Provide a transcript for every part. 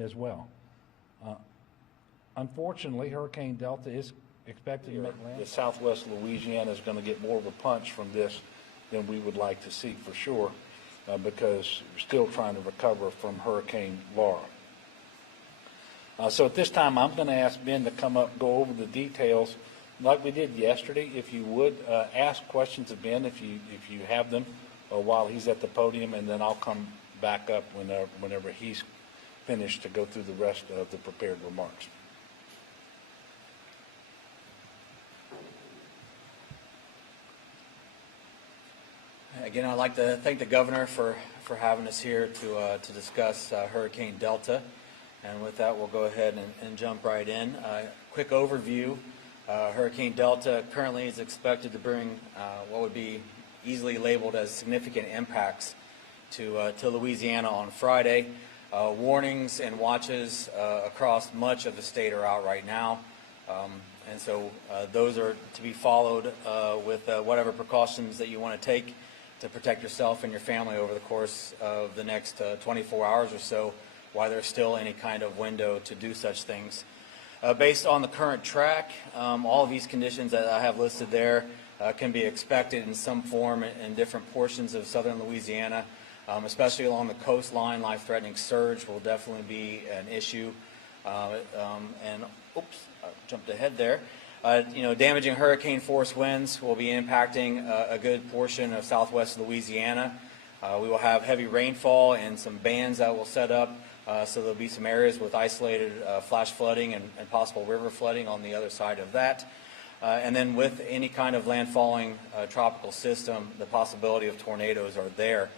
as well. Unfortunately, Hurricane Delta is expected to make landfall. The southwest Louisiana is going to get more of a punch from this than we would like to see for sure, because we're still trying to recover from Hurricane Laura. So at this time, I'm going to ask Ben to come up and go over the details like we did yesterday. If you would, ask questions of Ben if you have them while he's at the podium, and then I'll come back up whenever he's finished to go through the rest of the prepared remarks. Again, I'd like to thank the governor for having us here to discuss Hurricane Delta. And with that, we'll go ahead and jump right in. Quick overview. Hurricane Delta currently is expected to bring what would be easily labeled as significant impacts to Louisiana on Friday. Warnings and watches across much of the state are out right now. And so those are to be followed with whatever precautions that you want to take to protect yourself and your family over the course of the next 24 hours or so, while there's still any kind of window to do such things. Based on the current track, all of these conditions that I have listed there can be expected in some form in different portions of southern Louisiana, especially along the coastline. Life-threatening surge will definitely be an issue. And oops, I jumped ahead there. Damaging hurricane force winds will be impacting a good portion of southwest Louisiana. We will have heavy rainfall and some bands that will set up, so there'll be some areas with isolated flash flooding and possible river flooding on the other side of that. And then with any kind of landfalling tropical system, the possibility of tornadoes are there.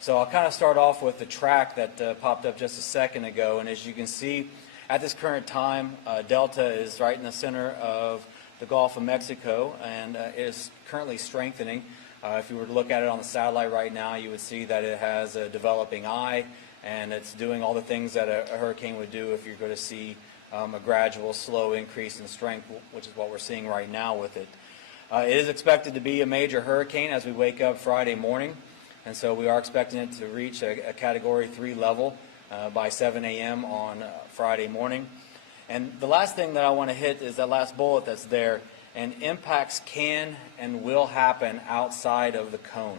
So I'll kind of start off with the track that popped up just a second ago, and as you can see, at this current time, Delta is right in the center of the Gulf of Mexico and is currently strengthening. If you were to look at it on the satellite right now, you would see that it has a developing eye, and it's doing all the things that a hurricane would do if you're going to see a gradual, slow increase in strength, which is what we're seeing right now with it. It is expected to be a major hurricane as we wake up Friday morning, and so we are expecting it to reach a Category 3 level by 7 a.m. on Friday morning. And the last thing that I want to hit is that last bullet that's there, and impacts can and will happen outside of the cone.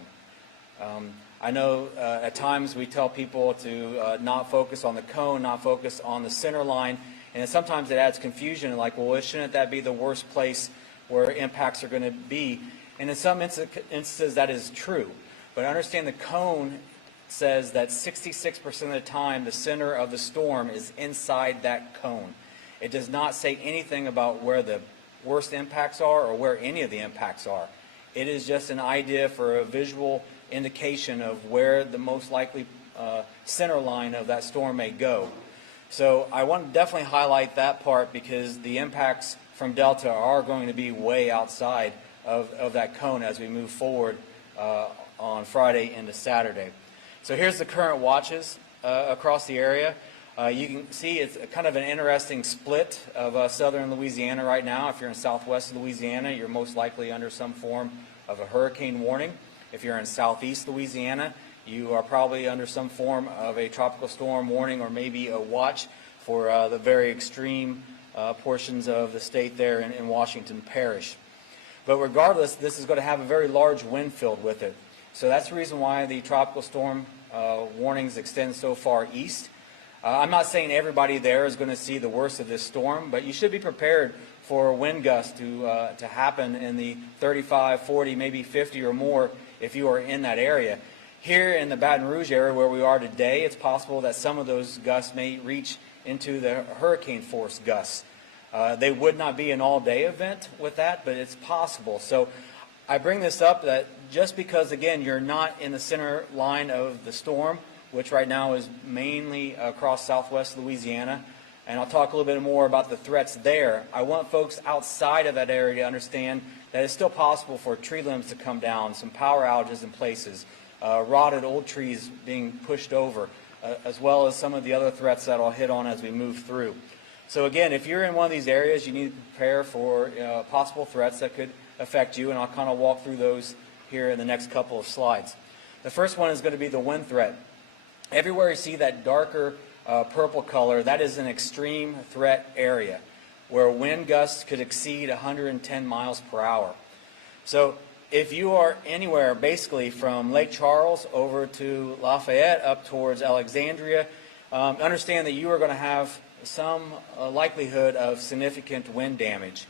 I know at times we tell people to not focus on the cone, not focus on the center line, and sometimes it adds confusion, like, well, shouldn't that be the worst place where impacts are going to be? And in some instances that is true, but understand the cone says that 66% of the time the center of the storm is inside that cone. It does not say anything about where the worst impacts are or where any of the impacts are. It is just an idea for a visual indication of where the most likely center line of that storm may go. So I want to definitely highlight that part, because the impacts from Delta are going to be way outside of that cone as we move forward on Friday into Saturday. So here's the current watches across the area. You can see it's kind of an interesting split of southern Louisiana right now. If you're in southwest Louisiana, you're most likely under some form of a hurricane warning. If you're in southeast Louisiana, you are probably under some form of a tropical storm warning, or maybe a watch for the very extreme portions of the state there in Washington Parish. But regardless, this is going to have a very large wind field with it. So that's the reason why the tropical storm warnings extend so far east. I'm not saying everybody there is going to see the worst of this storm, but you should be prepared for wind gusts to happen in the 35, 40, maybe 50 or more if you are in that area. Here in the Baton Rouge area where we are today, it's possible that some of those gusts may reach into the hurricane force gusts. They would not be an all-day event with that, but it's possible. So I bring this up that just because, again, you're not in the center line of the storm, which right now is mainly across southwest Louisiana, and I'll talk a little bit more about the threats there. I want folks outside of that area to understand that it's still possible for tree limbs to come down, some power outages in places, rotted old trees being pushed over, as well as some of the other threats that I'll hit on as we move through. So again, if you're in one of these areas, you need to prepare for possible threats that could affect you, and I'll kind of walk through those here in the next couple of slides. The first one is going to be the wind threat. Everywhere you see that darker purple color, that is an extreme threat area where wind gusts could exceed 110 miles per hour. So if you are anywhere basically from Lake Charles over to Lafayette up towards Alexandria, understand that you are going to have some likelihood of significant wind damage.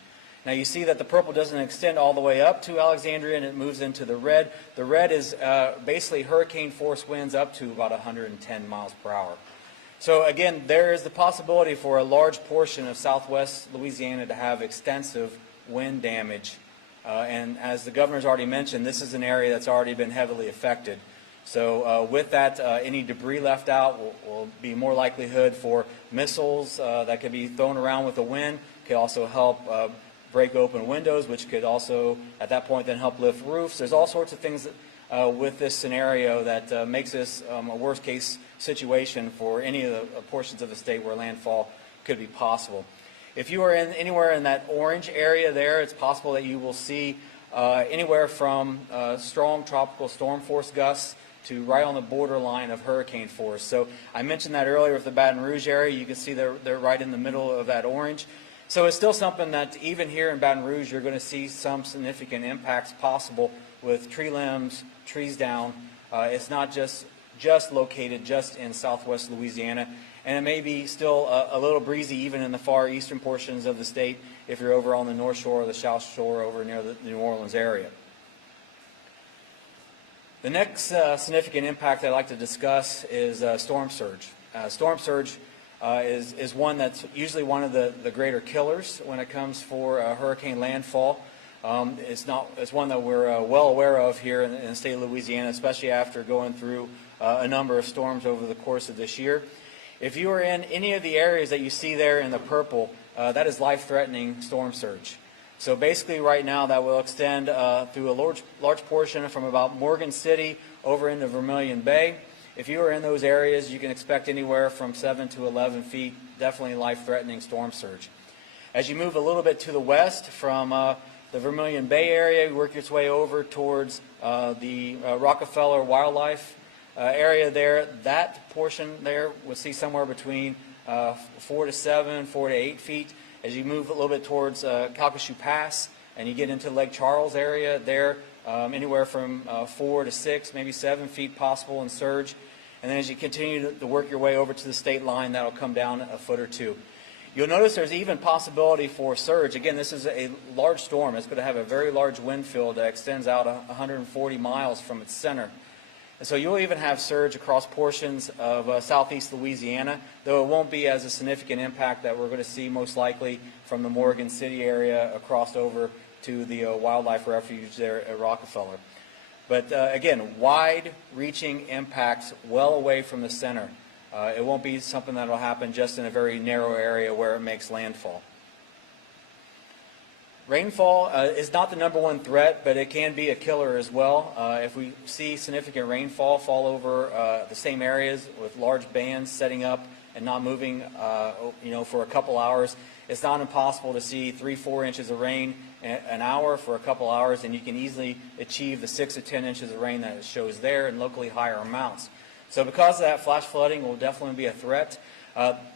Now you see that the purple doesn't extend all the way up to Alexandria and it moves into the red. The red is basically hurricane force winds up to about 110 miles per hour. So again, there is the possibility for a large portion of southwest Louisiana to have extensive wind damage. And as the governor's already mentioned, this is an area that's already been heavily affected. So with that, any debris left out will be more likelihood for missiles that could be thrown around with the wind. Could also help break open windows, which could also, at that point, then help lift roofs. There's all sorts of things with this scenario that makes this a worst-case situation for any of the portions of the state where landfall could be possible. If you are anywhere in that orange area there, it's possible that you will see anywhere from strong tropical storm force gusts to right on the borderline of hurricane force. So I mentioned that earlier with the Baton Rouge area. You can see they're right in the middle of that orange. So it's still something that even here in Baton Rouge, you're going to see some significant impacts possible with tree limbs, trees down. It's not just located just in southwest Louisiana. And it may be still a little breezy even in the far eastern portions of the state if you're over on the North Shore or the South Shore over near the New Orleans area. The next significant impact I'd like to discuss is storm surge. Storm surge is one that's usually one of the greater killers when it comes for hurricane landfall. It's one that we're well aware of here in the state of Louisiana, especially after going through a number of storms over the course of this year. If you are in any of the areas that you see there in the purple, that is life-threatening storm surge. So basically right now that will extend through a large portion from about Morgan City over into Vermilion Bay. If you are in those areas, you can expect anywhere from 7 to 11 feet, definitely life-threatening storm surge. As you move a little bit to the west from the Vermilion Bay area, you work your way over towards the Rockefeller Wildlife area there. That portion there will see somewhere between 4 to 7, 4 to 8 feet. As you move a little bit towards Calcasieu Pass and you get into Lake Charles area there, anywhere from 4 to 6, maybe 7 feet possible in surge. And then as you continue to work your way over to the state line, that'll come down a foot or two. You'll notice there's even possibility for surge. Again, this is a large storm. It's going to have a very large wind field that extends out 140 miles from its center. And so you'll even have surge across portions of southeast Louisiana, though it won't be as a significant impact that we're going to see most likely from the Morgan City area across over to the wildlife refuge there at Rockefeller. But again, wide-reaching impacts well away from the center. It won't be something that will happen just in a very narrow area where it makes landfall. Rainfall is not the #1 threat, but it can be a killer as well. If we see significant rainfall fall over the same areas with large bands setting up and not moving for a couple hours, it's not impossible to see 3-4 inches of rain an hour for a couple hours, and you can easily achieve the 6 to 10 inches of rain that it shows there in locally higher amounts. So because of that, flash flooding will definitely be a threat.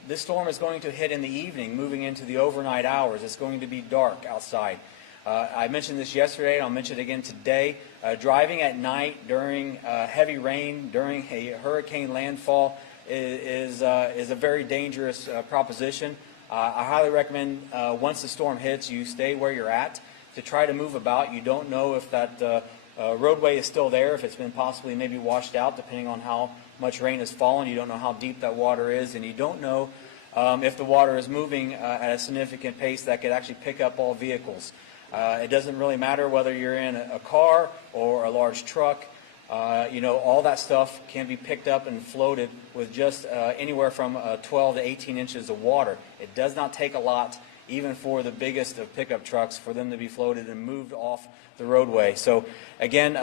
This storm is going to hit in the evening, moving into the overnight hours. It's going to be dark outside. I mentioned this yesterday, and I'll mention it again today. Driving at night during heavy rain, during a hurricane landfall, is a very dangerous proposition. I highly recommend once the storm hits, you stay where you're at to try to move about. You don't know if that roadway is still there, if it's been possibly maybe washed out, depending on how much rain has fallen. You don't know how deep that water is, and you don't know if the water is moving at a significant pace that could actually pick up all vehicles. It doesn't really matter whether you're in a car or a large truck. All that stuff can be picked up and floated with just anywhere from 12 to 18 inches of water. It does not take a lot, even for the biggest of pickup trucks, for them to be floated and moved off the roadway. So again,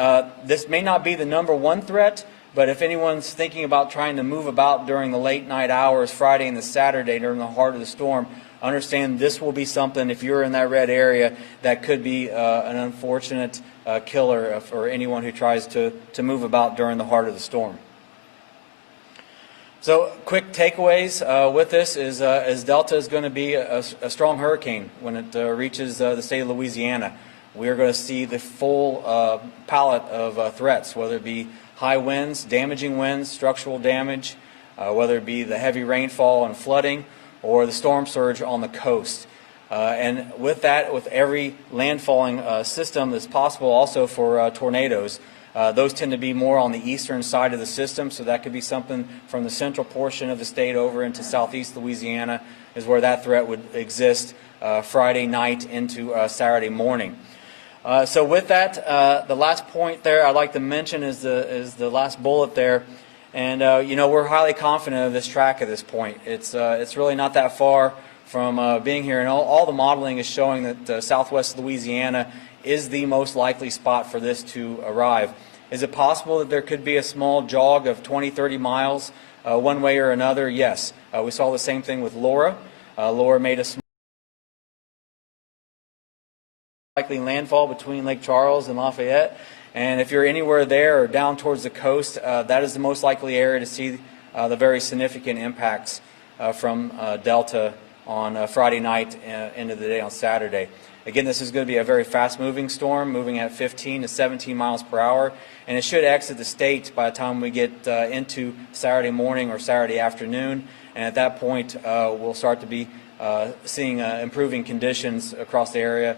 this may not be the #1 threat, but if anyone's thinking about trying to move about during the late night hours, Friday and the Saturday during the heart of the storm, understand this will be something, if you're in that red area, that could be an unfortunate killer for anyone who tries to move about during the heart of the storm. So quick takeaways with this is Delta is going to be a strong hurricane when it reaches the state of Louisiana. We are going to see the full palette of threats, whether it be high winds, damaging winds, structural damage, whether it be the heavy rainfall and flooding, or the storm surge on the coast. And with that, with every landfalling system that's possible also for tornadoes, those tend to be more on the eastern side of the system, so that could be something from the central portion of the state over into southeast Louisiana is where that threat would exist Friday night into Saturday morning. So with that, the last point there I'd like to mention is the last bullet there. And you know, we're highly confident of this track at this point. It's really not that far from being here, and all the modeling is showing that southwest Louisiana is the most likely spot for this to arrive. Is it possible that there could be a small jog of 20, 30 miles one way or another? Yes. We saw the same thing with Laura. Laura made a small likely landfall between Lake Charles and Lafayette. And if you're anywhere there or down towards the coast, that is the most likely area to see the very significant impacts from Delta on Friday night into the day on Saturday. Again, this is going to be a very fast-moving storm, moving at 15 to 17 miles per hour, and it should exit the state by the time we get into Saturday morning or Saturday afternoon. And at that point, we'll start to be seeing improving conditions across the area,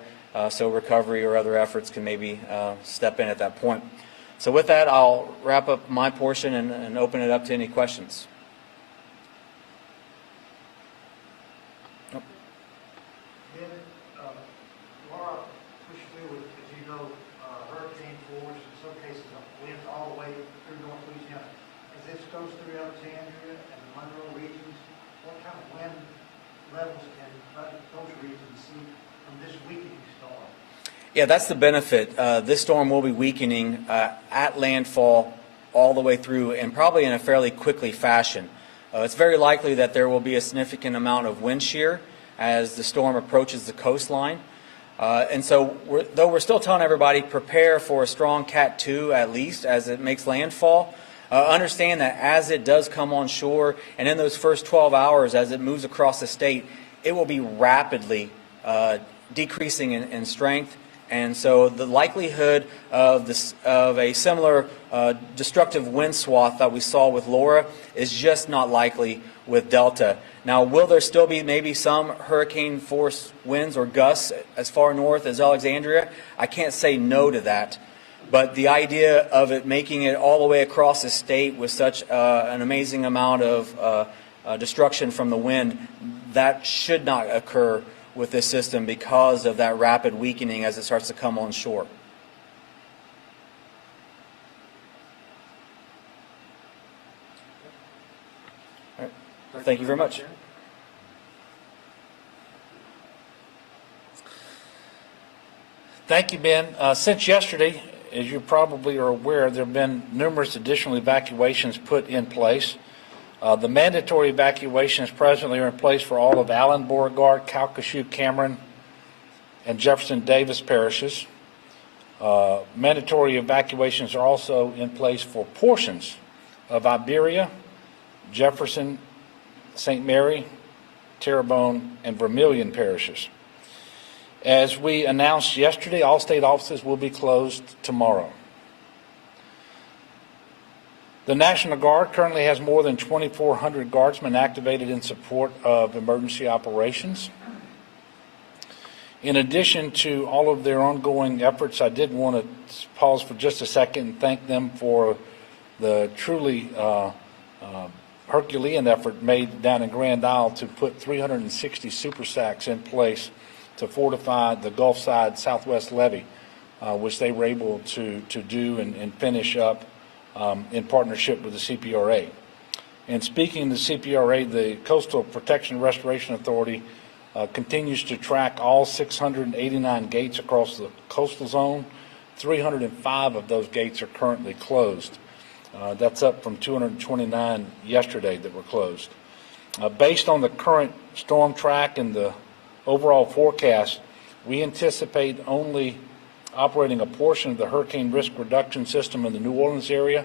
so recovery or other efforts can maybe step in at that point. So with that, I'll wrap up my portion and open it up to any questions. Laura pushed through with, as you know, hurricane force, in some cases winds all the way through North Louisiana. As this goes through Alexandria and the Monroe regions, what kind of wind levels can those regions see from this weakening storm? Yeah, that's the benefit. This storm will be weakening at landfall all the way through, and probably in a fairly quickly fashion. It's very likely that there will be a significant amount of wind shear as the storm approaches the coastline. And so, though we're still telling everybody, prepare for a strong Cat 2 at least as it makes landfall, understand that as it does come on shore, and in those first 12 hours as it moves across the state, it will be rapidly decreasing in strength. And so the likelihood of a similar destructive wind swath that we saw with Laura is just not likely with Delta. Now, will there still be maybe some hurricane force winds or gusts as far north as Alexandria? I can't say no to that. But the idea of it making it all the way across the state with such an amazing amount of destruction from the wind, that should not occur with this system because of that rapid weakening as it starts to come on shore. All right. Thank you very much. Thank you, Ben. Since yesterday, as you probably are aware, there have been numerous additional evacuations put in place. The mandatory evacuations presently are in place for all of Allen, Beauregard, Calcasieu, Cameron, and Jefferson Davis parishes. Mandatory evacuations are also in place for portions of Iberia, Jefferson, St. Mary, Terrebonne, and Vermilion parishes. As we announced yesterday, all state offices will be closed tomorrow. The National Guard currently has more than 2,400 guardsmen activated in support of emergency operations. In addition to all of their ongoing efforts, I did want to pause for just a second and thank them for the truly Herculean effort made down in Grand Isle to put 360 super sacks in place to fortify the Gulf Side Southwest Levee, which they were able to do and finish up in partnership with the CPRA. And speaking of the CPRA, the Coastal Protection and Restoration Authority continues to track all 689 gates across the coastal zone. 305 of those gates are currently closed. That's up from 229 yesterday that were closed. Based on the current storm track and the overall forecast, we anticipate only operating a portion of the hurricane risk reduction system in the New Orleans area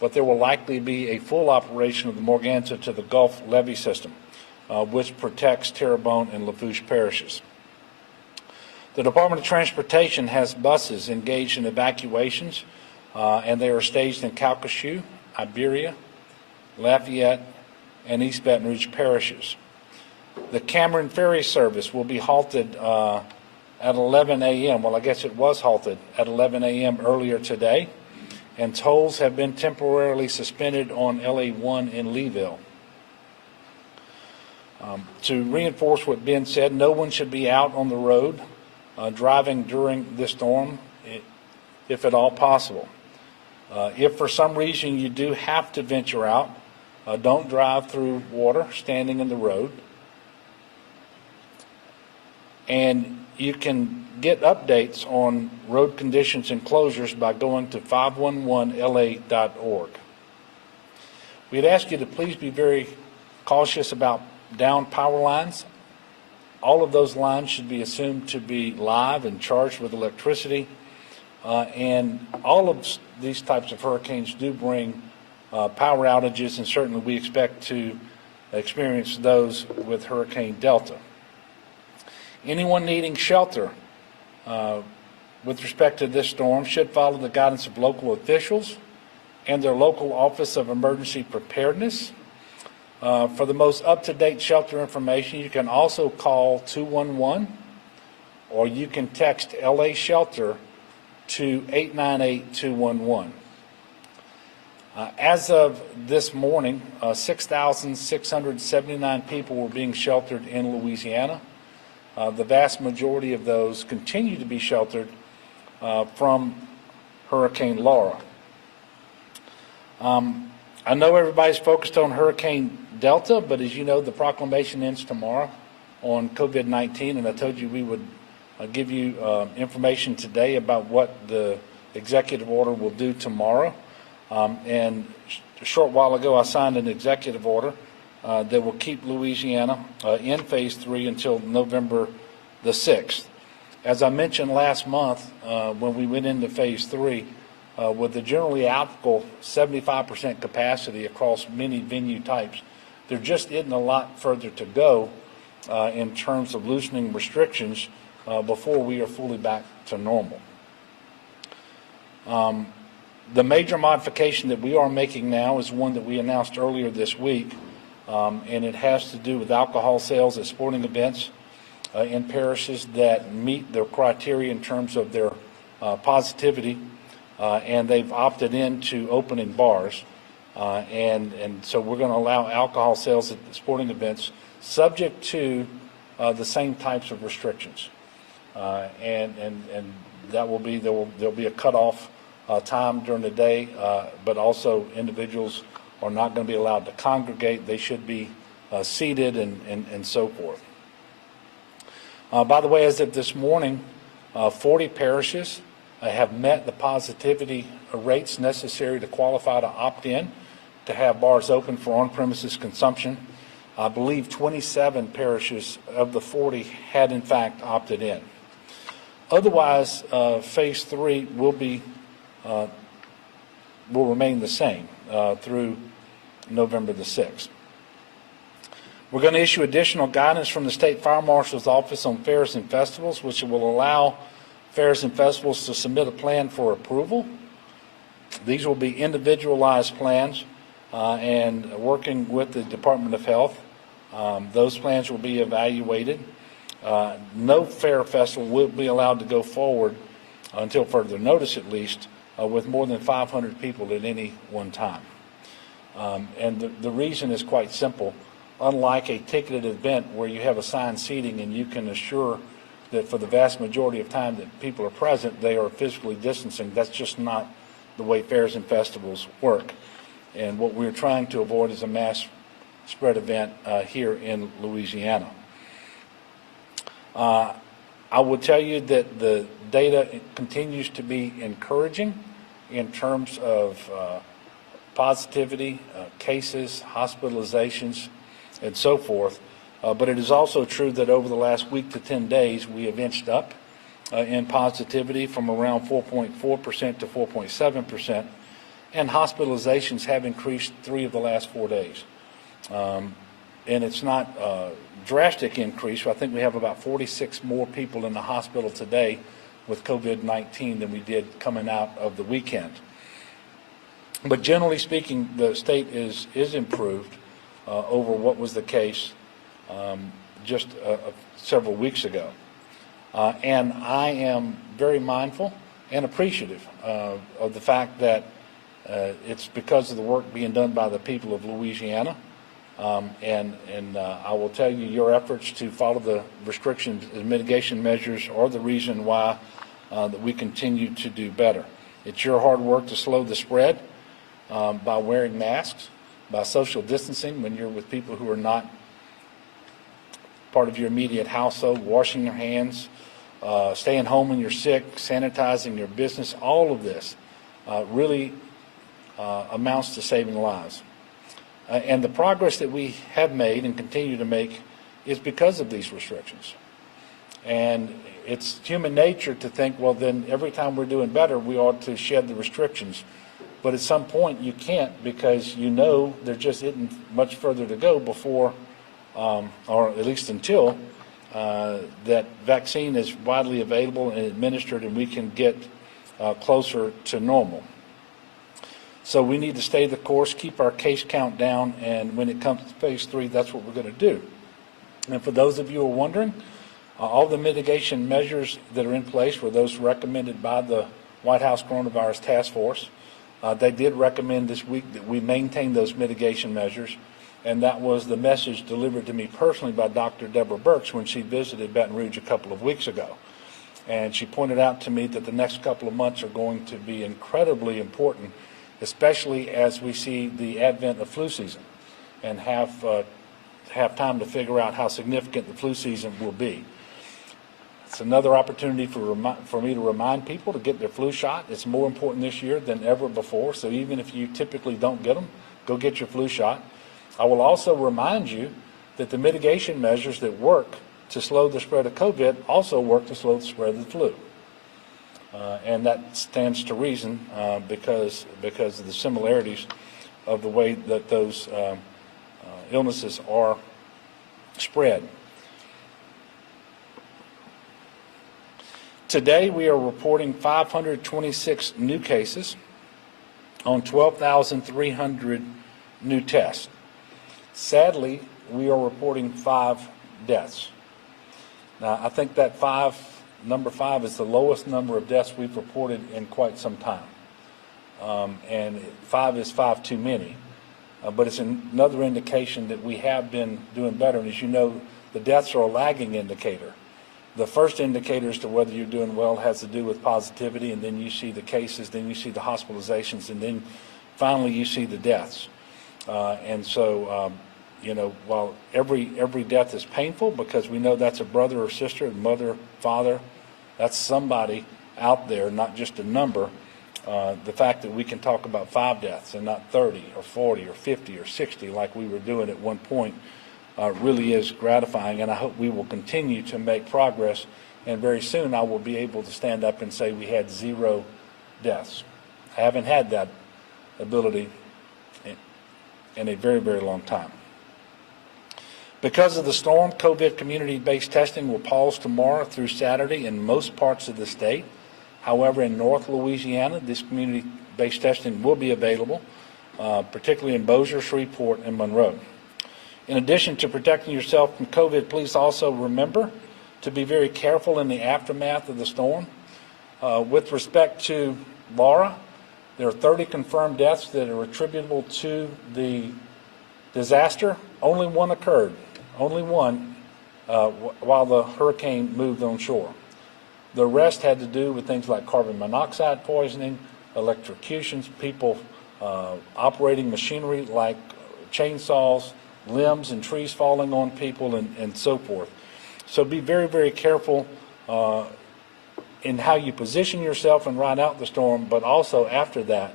but there will likely be a full operation of the Morganza to the Gulf levee system, which protects Terrebonne and Lafourche parishes. The Department of Transportation has buses engaged in evacuations, and they are staged in Calcasieu, Iberia, Lafayette, and East Baton Rouge parishes. The Cameron Ferry service will be halted at 11 a.m. Well, I guess it was halted at 11 a.m. earlier today, and tolls have been temporarily suspended on LA1 in Leeville. To reinforce what Ben said, no one should be out on the road driving during this storm, if at all possible. If for some reason you do have to venture out, don't drive through water standing in the road. And you can get updates on road conditions and closures by going to 511la.org. We'd ask you to please be very cautious about down power lines. All of those lines should be assumed to be live and charged with electricity. And all of these types of hurricanes do bring power outages, and certainly we expect to experience those with Hurricane Delta. Anyone needing shelter with respect to this storm should follow the guidance of local officials and their local Office of Emergency Preparedness. For the most up-to-date shelter information, you can also call 211, or you can text LA Shelter to 898-211. As of this morning, 6,679 people were being sheltered in Louisiana. The vast majority of those continue to be sheltered from Hurricane Laura. I know everybody's focused on Hurricane Delta, but as you know, the proclamation ends tomorrow on COVID-19, and I told you we would give you information today about what the executive order will do tomorrow. And a short while ago, I signed an executive order that will keep Louisiana in Phase 3 until November the 6th. As I mentioned last month when we went into Phase 3, with the generally applicable 75% capacity across many venue types, there just isn't a lot further to go in terms of loosening restrictions before we are fully back to normal. The major modification that we are making now is one that we announced earlier this week, and it has to do with alcohol sales at sporting events in parishes that meet their criteria in terms of their positivity, and they've opted into opening bars. And so we're going to allow alcohol sales at sporting events subject to the same types of restrictions. And that will be, there'll be a cutoff time during the day, but also individuals are not going to be allowed to congregate. They should be seated and so forth. By the way, as of this morning, 40 parishes have met the positivity rates necessary to qualify to opt in to have bars open for on-premises consumption. I believe 27 parishes of the 40 had in fact opted in. Otherwise, Phase 3 will remain the same through November the 6th. We're going to issue additional guidance from the State Fire Marshal's Office on fairs and festivals, which will allow fairs and festivals to submit a plan for approval. These will be individualized plans, and working with the Department of Health, those plans will be evaluated. No fair festival will be allowed to go forward until further notice, at least, with more than 500 people at any one time. And the reason is quite simple. Unlike a ticketed event where you have assigned seating and you can assure that for the vast majority of time that people are present, they are physically distancing, that's just not the way fairs and festivals work. And what we're trying to avoid is a mass spread event here in Louisiana. I will tell you that the data continues to be encouraging in terms of positivity, cases, hospitalizations, and so forth. But it is also true that over the last week to 10 days, we have inched up in positivity from around 4.4% to 4.7%. and hospitalizations have increased 3 of the last 4 days. And it's not a drastic increase. I think we have about 46 more people in the hospital today with COVID-19 than we did coming out of the weekend. But generally speaking, the state is improved over what was the case just several weeks ago. And I am very mindful and appreciative of the fact that it's because of the work being done by the people of Louisiana. And I will tell you, your efforts to follow the restrictions and mitigation measures are the reason why that we continue to do better. It's your hard work to slow the spread by wearing masks, by social distancing when you're with people who are not part of your immediate household, washing your hands, staying home when you're sick, sanitizing your business. All of this really amounts to saving lives. And the progress that we have made and continue to make is because of these restrictions. And it's human nature to think, well, then every time we're doing better, we ought to shed the restrictions. But at some point you can't, because you know there just isn't much further to go before, or at least until, that vaccine is widely available and administered and we can get closer to normal. So we need to stay the course, keep our case count down, and when it comes to phase 3, that's what we're going to do. And for those of you who are wondering, all the mitigation measures that are in place were those recommended by the White House Coronavirus Task Force. They did recommend this week that we maintain those mitigation measures, and that was the message delivered to me personally by Dr. Deborah Birx when she visited Baton Rouge a couple of weeks ago. And she pointed out to me that the next couple of months are going to be incredibly important, especially as we see the advent of flu season and have time to figure out how significant the flu season will be. It's another opportunity for me to remind people to get their flu shot. It's more important this year than ever before, so even if you typically don't get them, go get your flu shot. I will also remind you that the mitigation measures that work to slow the spread of COVID also work to slow the spread of the flu. And that stands to reason because of the similarities of the way that those illnesses are spread. Today we are reporting 526 new cases on 12,300 new tests. Sadly, we are reporting 5 deaths. Now, I think that number 5 is the lowest number of deaths we've reported in quite some time. And 5 is 5 too many. But it's another indication that we have been doing better. And as you know, the deaths are a lagging indicator. The first indicator as to whether you're doing well has to do with positivity, and then you see the cases, then you see the hospitalizations, and then finally you see the deaths. And so, you know, while every death is painful because we know that's a brother or sister, a mother, father, that's somebody out there, not just a number. The fact that we can talk about 5 deaths and not 30 or 40 or 50 or 60 like we were doing at one point really is gratifying, and I hope we will continue to make progress, and very soon I will be able to stand up and say we had 0 deaths. I haven't had that ability in a very, very long time. Because of the storm, COVID community-based testing will pause tomorrow through Saturday in most parts of the state. However, in North Louisiana, this community-based testing will be available, particularly in Bossier, Shreveport, and Monroe. In addition to protecting yourself from COVID, please also remember to be very careful in the aftermath of the storm. With respect to Laura, there are 30 confirmed deaths that are attributable to the disaster. Only one occurred, only one, while the hurricane moved on shore. The rest had to do with things like carbon monoxide poisoning, electrocutions, people operating machinery like chainsaws, limbs and trees falling on people, and so forth. So be very, very careful in how you position yourself and ride out the storm, but also after that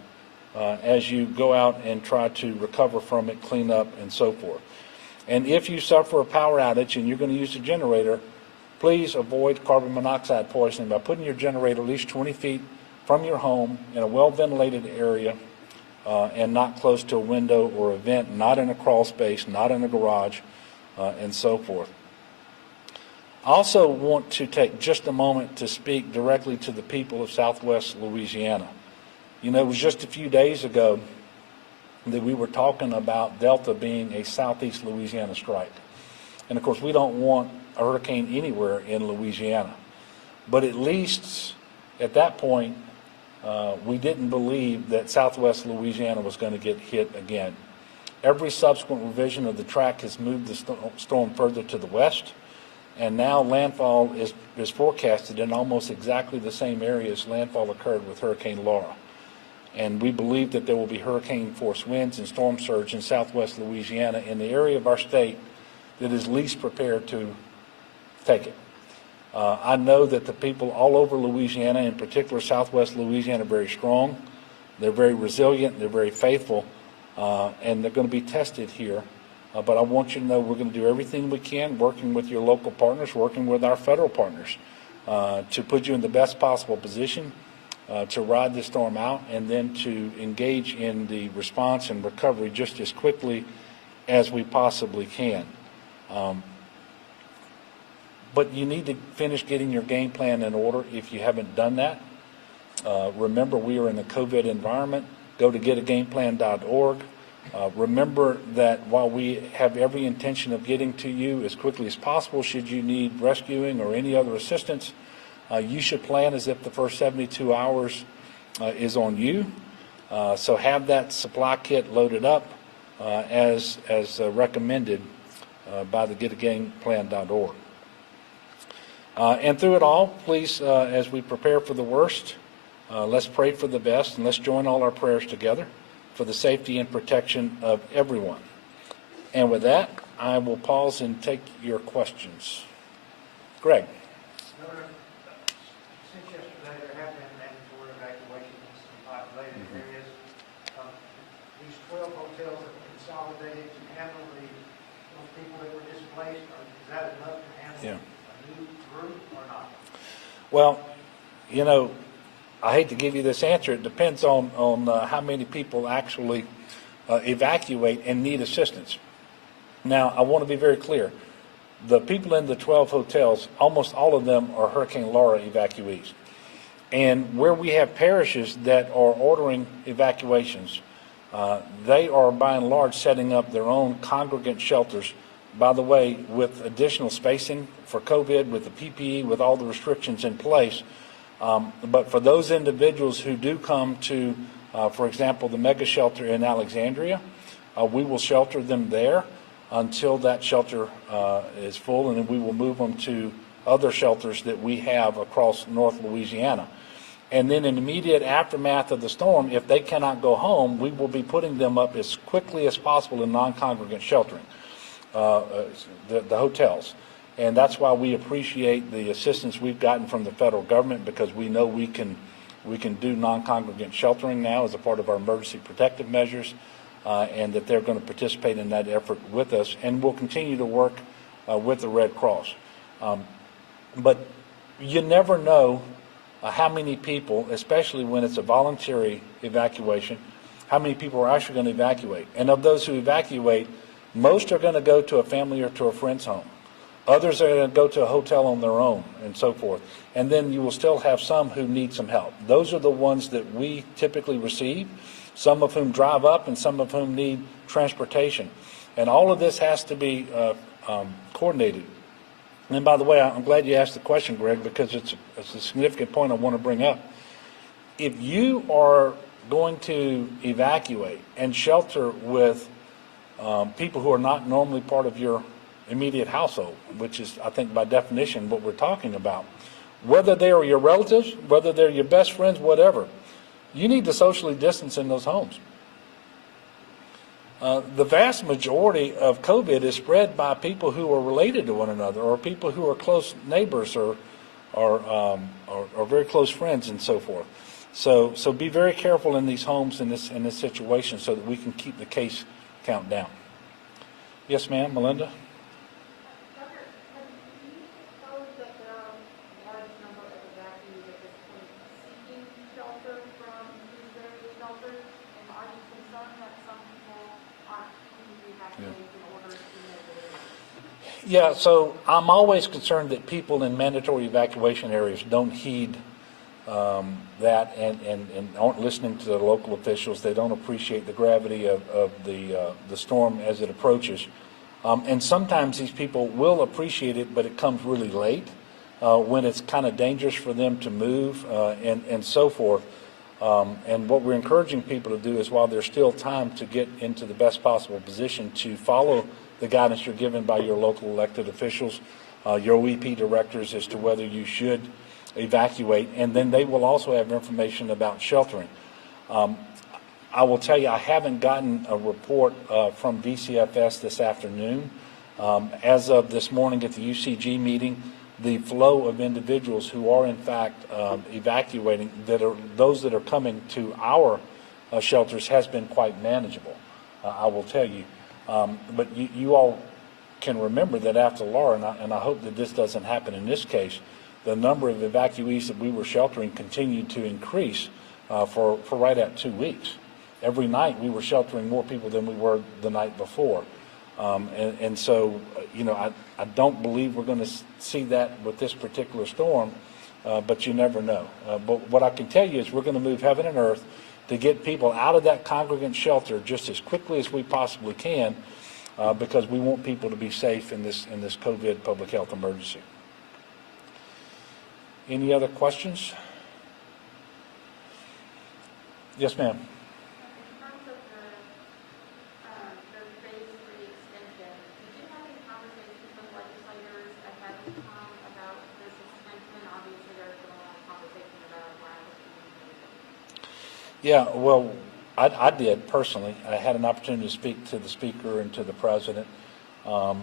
as you go out and try to recover from it, clean up, and so forth. And if you suffer a power outage and you're going to use a generator, please avoid carbon monoxide poisoning by putting your generator at least 20 feet from your home in a well-ventilated area and not close to a window or a vent, not in a crawl space, not in a garage, and so forth. I also want to take just a moment to speak directly to the people of Southwest Louisiana. You know, it was just a few days ago that we were talking about Delta being a Southeast Louisiana strike. And of course, we don't want a hurricane anywhere in Louisiana. But at least at that point, we didn't believe that Southwest Louisiana was going to get hit again. Every subsequent revision of the track has moved the storm further to the west, and now landfall is forecasted in almost exactly the same area as landfall occurred with Hurricane Laura. And we believe that there will be hurricane force winds and storm surge in Southwest Louisiana, in the area of our state that is least prepared to take it. I know that the people all over Louisiana, in particular Southwest Louisiana, are very strong. They're very resilient. They're very faithful, and they're going to be tested here. But I want you to know we're going to do everything we can, working with your local partners, working with our federal partners, to put you in the best possible position to ride this storm out, and then to engage in the response and recovery just as quickly as we possibly can. But you need to finish getting your game plan in order if you haven't done that. Remember, we are in a COVID environment. Go to getagameplan.org. Remember that while we have every intention of getting to you as quickly as possible, should you need rescuing or any other assistance, you should plan as if the first 72 hours is on you. So have that supply kit loaded up as recommended by the getagameplan.org. And through it all, please, as we prepare for the worst, let's pray for the best, and let's join all our prayers together for the safety and protection of everyone. And with that, I will pause and take your questions. Greg. Governor, since yesterday, there have been mandatory evacuations in populated areas. These 12 hotels have been consolidated to handle those people that were displaced. Is that enough to handle a new group or not? Well, you know, I hate to give you this answer. It depends on how many people actually evacuate and need assistance. Now, I want to be very clear. The people in the 12 hotels, almost all of them are Hurricane Laura evacuees. And where we have parishes that are ordering evacuations, they are by and large setting up their own congregant shelters, by the way, with additional spacing for COVID, with the PPE, with all the restrictions in place. But for those individuals who do come to, for example, the mega shelter in Alexandria, we will shelter them there until that shelter is full, and then we will move them to other shelters that we have across North Louisiana. And then in the immediate aftermath of the storm, if they cannot go home, we will be putting them up as quickly as possible in non-congregant sheltering, the hotels. And that's why we appreciate the assistance we've gotten from the federal government, because we know we can do non-congregant sheltering now as a part of our emergency protective measures, and that they're going to participate in that effort with us, and we'll continue to work with the Red Cross. But you never know how many people, especially when it's a voluntary evacuation, how many people are actually going to evacuate. And of those who evacuate, most are going to go to a family or to a friend's home. Others are going to go to a hotel on their own, and so forth. And then you will still have some who need some help. Those are the ones that we typically receive, some of whom drive up and some of whom need transportation. And all of this has to be coordinated. And by the way, I'm glad you asked the question, Greg, because it's a significant point I want to bring up. If you are going to evacuate and shelter with people who are not normally part of your immediate household, which is, I think, by definition what we're talking about, whether they are your relatives, whether they're your best friends, whatever, you need to socially distance in those homes. The vast majority of COVID is spread by people who are related to one another, or people who are close neighbors, or very close friends, and so forth. So be very careful in these homes in this situation, so that we can keep the case count down. Yes, ma'am, Melinda. Yeah, so I'm always concerned that people in mandatory evacuation areas don't heed that and aren't listening to the local officials. They don't appreciate the gravity of the storm as it approaches. And sometimes these people will appreciate it, but it comes really late when it's kind of dangerous for them to move and so forth. And what we're encouraging people to do is, while there's still time to get into the best possible position, to follow the guidance you're given by your local elected officials, your OEP directors, as to whether you should evacuate, and then they will also have information about sheltering. I will tell you, I haven't gotten a report from DCFS this afternoon. As of this morning at the UCG meeting, the flow of individuals who are in fact evacuating, those that are coming to our shelters, has been quite manageable, I will tell you. But you all can remember that after Laura, and I hope that this doesn't happen in this case, the number of evacuees that we were sheltering continued to increase for right at 2 weeks. Every night we were sheltering more people than we were the night before. And so, you know, I don't believe we're going to see that with this particular storm, but you never know. But what I can tell you is we're going to move heaven and earth to get people out of that congregant shelter just as quickly as we possibly can, because we want people to be safe in this COVID public health emergency. Any other questions? Yes, ma'am. Yeah, well, I did personally. I had an opportunity to speak to the speaker and to the president,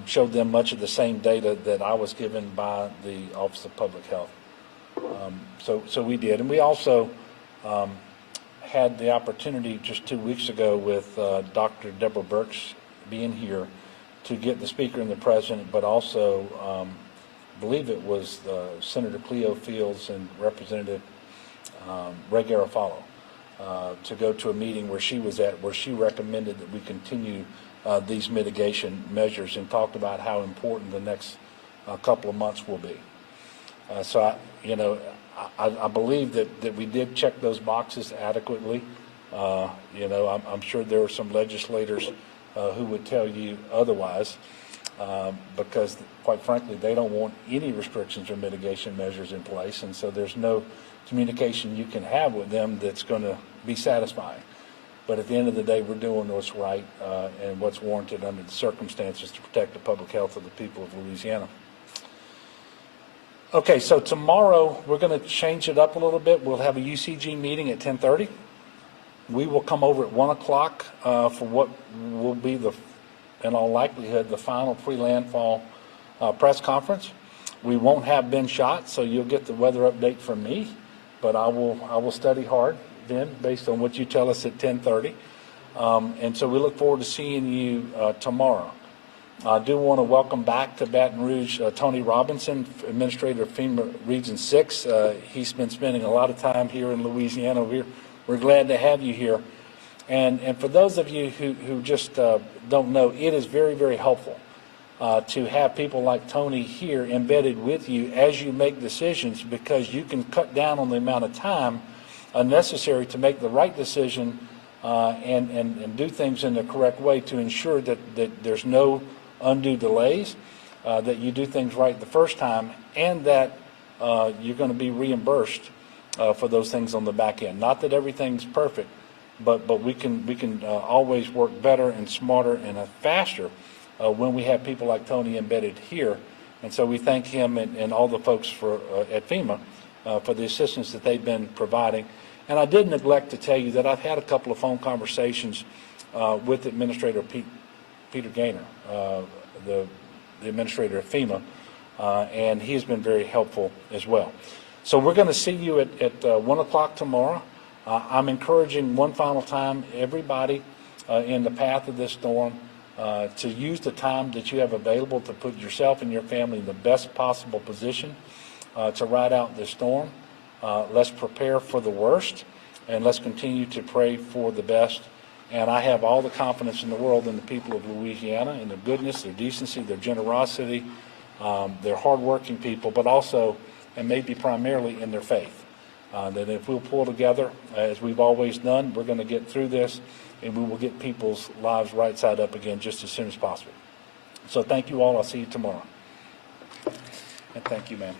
showed them much of the same data that I was given by the Office of Public Health. So we did. And we also had the opportunity just 2 weeks ago with Dr. Deborah Burks being here to get the speaker and the president, but also I believe it was Senator Cleo Fields and Representative Ray Garofalo, to go to a meeting where she was at, where she recommended that we continue these mitigation measures and talked about how important the next couple of months will be. So I believe that we did check those boxes adequately. I'm sure there are some legislators who would tell you otherwise, because quite frankly, they don't want any restrictions or mitigation measures in place, and so there's no communication you can have with them that's going to be satisfying. But at the end of the day, we're doing what's right and what's warranted under the circumstances to protect the public health of the people of Louisiana. Okay, so tomorrow we're going to change it up a little bit. We'll have a UCG meeting at 10:30. We will come over at 1 o'clock for what will be, in all likelihood, the final pre-landfall press conference. We won't have Ben Schott, so you'll get the weather update from me, but I will study hard then based on what you tell us at 10:30. And so we look forward to seeing you tomorrow. I do want to welcome back to Baton Rouge Tony Robinson, Administrator of FEMA Region 6. He's been spending a lot of time here in Louisiana. We're glad to have you here. And for those of you who just don't know, it is very, very helpful to have people like Tony here embedded with you as you make decisions, because you can cut down on the amount of time necessary to make the right decision and do things in the correct way to ensure that there's no undue delays, that you do things right the first time, and that you're going to be reimbursed for those things on the back end. Not that everything's perfect, but we can always work better and smarter and faster when we have people like Tony embedded here. And so we thank him and all the folks at FEMA for the assistance that they've been providing. And I did neglect to tell you that I've had a couple of phone conversations with Administrator Peter Gaynor, the administrator of FEMA, and he has been very helpful as well. So we're going to see you at 1 o'clock tomorrow. I'm encouraging one final time everybody in the path of this storm to use the time that you have available to put yourself and your family in the best possible position to ride out this storm. Let's prepare for the worst, and let's continue to pray for the best And I have all the confidence in the world in the people of Louisiana, in their goodness, their decency, their generosity, their hardworking people, but also, and maybe primarily, in their faith. That if we'll pull together, as we've always done, we're going to get through this, and we will get people's lives right side up again just as soon as possible. So thank you all. I'll see you tomorrow. And thank you, ma'am.